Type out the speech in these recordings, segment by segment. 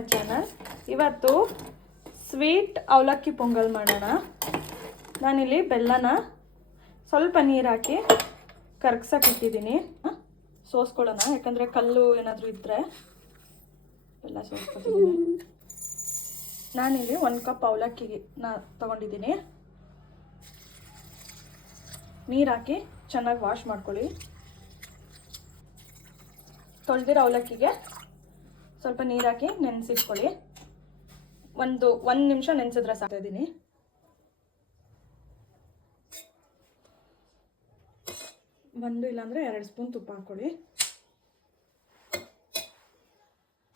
My channel. ಇವತ್ತು sweet ಅವಲಕ್ಕಿ ಪೊಂಗಲ್ ಮಾಡೋಣ. ನಾನಿಲ್ಲಿ ಬೆಲ್ಲನ ಸ್ವಲ್ಪ ನೀರು ಹಾಕಿ ಕರಗ್ಸಕ್ಕೆ ಇಟ್ಟಿದ್ದೀನಿ. ಸೋಸ್ಕೊಳ್ಳೋಣ, ಯಾಕಂದರೆ ಕಲ್ಲು ಏನಾದರೂ ಇದ್ದರೆ ಬೆಲ್ಲ ಸೋಸ್ಕೊತಿದ್ದೀನಿ. ನಾನಿಲ್ಲಿ 1 ಕಪ್ ಅವಲಕ್ಕಿಗೆ ತೊಗೊಂಡಿದ್ದೀನಿ. ನೀರು ಹಾಕಿ ಚೆನ್ನಾಗಿ ವಾಶ್ ಮಾಡ್ಕೊಳ್ಳಿ. ತೊಳೆದಿರೋ ಅವಲಕ್ಕಿಗೆ ಸ್ವಲ್ಪ ನೀರು ಹಾಕಿ ನೆನೆಸಿಟ್ಕೊಳ್ಳಿ. ಒಂದು ನಿಮಿಷ ನೆನೆಸಿದ್ರೆ ಸಾಕಿದ್ದೀನಿ. ಇಲ್ಲಾಂದರೆ 2 ಸ್ಪೂನ್ ತುಪ್ಪ ಹಾಕ್ಕೊಳ್ಳಿ.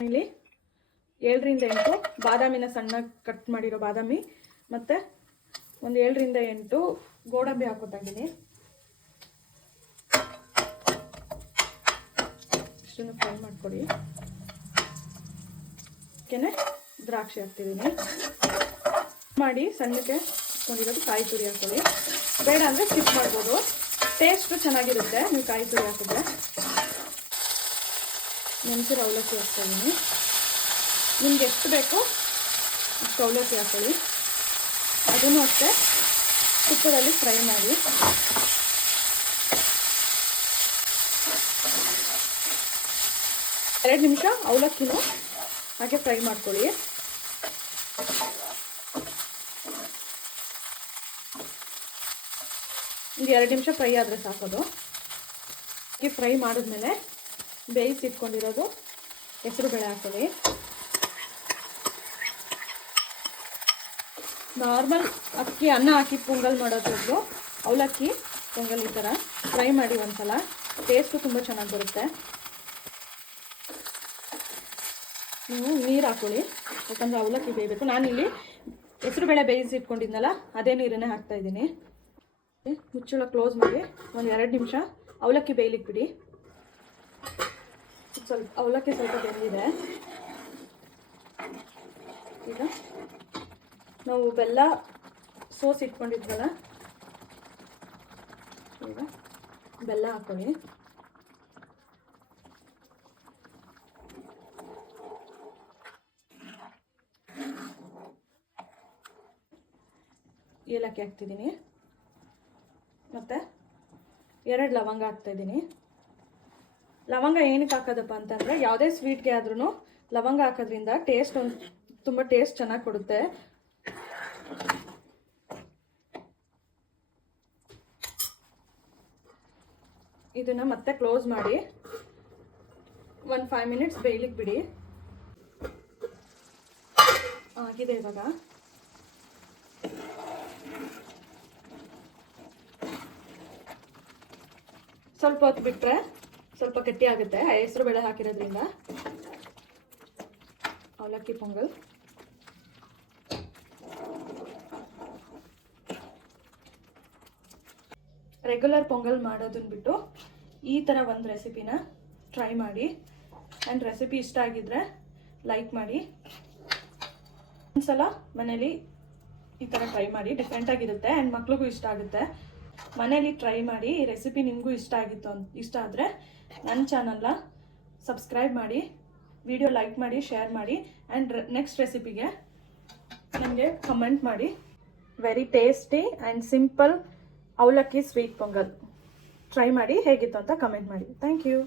ಇಲ್ಲಿ 7ರಿಂದ 8 ಬಾದಾಮಿನ ಸಣ್ಣಗೆ ಕಟ್ ಮಾಡಿರೋ ಬಾದಾಮಿ ಮತ್ತು ಒಂದು 7ರಿಂದ 8 ಗೋಡಂಬಿ ಹಾಕೋತಾ ಇದ್ದೀನಿ. ಇಷ್ಟನ್ನು ಫ್ರೈ ಮಾಡ್ಕೊಳ್ಳಿ. ದ್ರಾಕ್ಷಿ ಹಾಕ್ತಿದ್ದೀನಿ. ಮಾಡಿ ಸಣ್ಣಕ್ಕೆ ಇಟ್ಕೊಂಡಿರೋದು ಕಾಯಿ ತುರಿ ಹಾಕೊಳ್ಳಿ. ಬೇಡ ಅಂದರೆ ಸ್ಕಿಪ್ ಮಾಡ್ಬೋದು, ಟೇಸ್ಟು ಚೆನ್ನಾಗಿರುತ್ತೆ ನೀವು ಕಾಯಿ ತುರಿ ಹಾಕಿದ್ರೆ. ನೆನೆಸಿರೋ ಅವಲಕ್ಕಿ ಹಾಕ್ತಾಯಿದ್ದೀನಿ. ನಿಮ್ಗೆ ಎಷ್ಟು ಬೇಕು ಅಷ್ಟು ಅವಲಕ್ಕಿ ಹಾಕೊಳ್ಳಿ. ಅದನ್ನು ಅಷ್ಟೇ ತುಪ್ಪದಲ್ಲಿ ಫ್ರೈ ಮಾಡಿ. ಎರಡು ನಿಮಿಷ ಅವಲಕ್ಕಿನೂ ಹಾಗೆ ಫ್ರೈ ಮಾಡ್ಕೊಳ್ಳಿ. ಒಂದು 2 ನಿಮಿಷ ಫ್ರೈ ಆದರೆ ಸಾಕೋದು. ಫ್ರೈ ಮಾಡಿದ್ಮೇಲೆ ಬೇಯಿಸಿಟ್ಕೊಂಡಿರೋದು ಹೆಸರು ಬೇಳೆ ಹಾಕೊಳ್ಳಿ. ನಾರ್ಮಲ್ ಅಕ್ಕಿ ಅನ್ನ ಹಾಕಿ ಪೊಂಗಲ್ ಮಾಡೋದು ಅವಲಕ್ಕಿ ಪೊಂಗಲ್ ಈ ಥರ ಫ್ರೈ ಮಾಡಿ ಒಂದ್ಸಲ. ಟೇಸ್ಟು ತುಂಬ ಚೆನ್ನಾಗಿ ಬರುತ್ತೆ. ನೀವು ನೀರು ಹಾಕೊಳ್ಳಿ, ಯಾಕಂದರೆ ಅವಲಕ್ಕಿ ಬೇಯಬೇಕು. ನಾನಿಲ್ಲಿ ಹೆಸರು ಬೇಳೆ ಬೇಯಿಸಿ ಇಟ್ಕೊಂಡಿದ್ನಲ್ಲ ಅದೇ ನೀರನ್ನೇ ಹಾಕ್ತಾಯಿದ್ದೀನಿ. ಮುಚ್ಚಳ ಕ್ಲೋಸ್ ಮಾಡಿ ಒಂದು 2 ನಿಮಿಷ ಅವಲಕ್ಕಿ ಬೇಯಲಿಕ್ಕೆ ಬಿಡಿ. ಅವಲಕ್ಕಿ ಸ್ವಲ್ಪ ಬೆಂದಿದೆ. ಈಗ ನಾವು ಬೆಲ್ಲ ಸೋಸಿ ಇಟ್ಕೊಂಡಿದ್ವಲ್ಲ, ಈಗ ಬೆಲ್ಲ ಹಾಕೊಳ್ಳಿ. ಏಲಕ್ಕಿ ಹಾಕ್ತಿದ್ದೀನಿ ಮತ್ತು 2 ಲವಂಗ ಹಾಕ್ತಾಯಿದ್ದೀನಿ. ಲವಂಗ ಏನಕ್ಕೆ ಹಾಕೋದಪ್ಪ ಅಂತಂದರೆ ಯಾವುದೇ ಸ್ವೀಟ್ಗೆ ಆದ್ರೂ ಲವಂಗ ಹಾಕೋದ್ರಿಂದ ಟೇಸ್ಟ್ ತುಂಬ ಟೇಸ್ಟ್ ಚೆನ್ನಾಗಿ ಕೊಡುತ್ತೆ. ಇದನ್ನು ಮತ್ತೆ ಕ್ಲೋಸ್ ಮಾಡಿ ಒಂದು 5 ಮಿನಿಟ್ಸ್ ಬೇಯಲಿಕ್ಕೆ ಬಿಡಿ. ಆಗಿದೆ ಇವಾಗ. ಸ್ವಲ್ಪ ಹೊತ್ತು ಬಿಟ್ಟರೆ ಸ್ವಲ್ಪ ಗಟ್ಟಿ ಆಗುತ್ತೆ ಹೆಸರು ಬೇಳೆ ಹಾಕಿರೋದ್ರಿಂದ. ಅವಲಕ್ಕಿ ಪೊಂಗಲ್ ರೆಗ್ಯುಲರ್ ಪೊಂಗಲ್ ಮಾಡೋದನ್ನ ಬಿಟ್ಟು ಈ ಥರ ಒಂದು ರೆಸಿಪಿನ ಟ್ರೈ ಮಾಡಿ. ಆ್ಯಂಡ್ ರೆಸಿಪಿ ಇಷ್ಟ ಆಗಿದ್ರೆ ಲೈಕ್ ಮಾಡಿ. ಒಂದ್ಸಲ ಮನೇಲಿ ಈ ಥರ ಟ್ರೈ ಮಾಡಿ, ಡಿಫ್ರೆಂಟಾಗಿರುತ್ತೆ ಆ್ಯಂಡ್ ಮಕ್ಳಿಗೂ ಇಷ್ಟ ಆಗುತ್ತೆ. ಮನೇಲಿ ಟ್ರೈ ಮಾಡಿ. ಈ ರೆಸಿಪಿ ನಿಮಗೂ ಇಷ್ಟ ಆದರೆ ನನ್ನ ಚಾನಲ್ನ ಸಬ್ಸ್ಕ್ರೈಬ್ ಮಾಡಿ, ವಿಡಿಯೋ ಲೈಕ್ ಮಾಡಿ, ಶೇರ್ ಮಾಡಿ ಆ್ಯಂಡ್ ನೆಕ್ಸ್ಟ್ ರೆಸಿಪಿಗೆ ನನಗೆ ಕಮೆಂಟ್ ಮಾಡಿ. ವೆರಿ ಟೇಸ್ಟಿ ಆ್ಯಂಡ್ ಸಿಂಪಲ್ ಅವಲಕ್ಕಿ ಸ್ವೀಟ್ ಪೊಂಗಲ್ ಟ್ರೈ ಮಾಡಿ. ಹೇಗಿತ್ತು ಅಂತ ಕಮೆಂಟ್ ಮಾಡಿ. Thank you.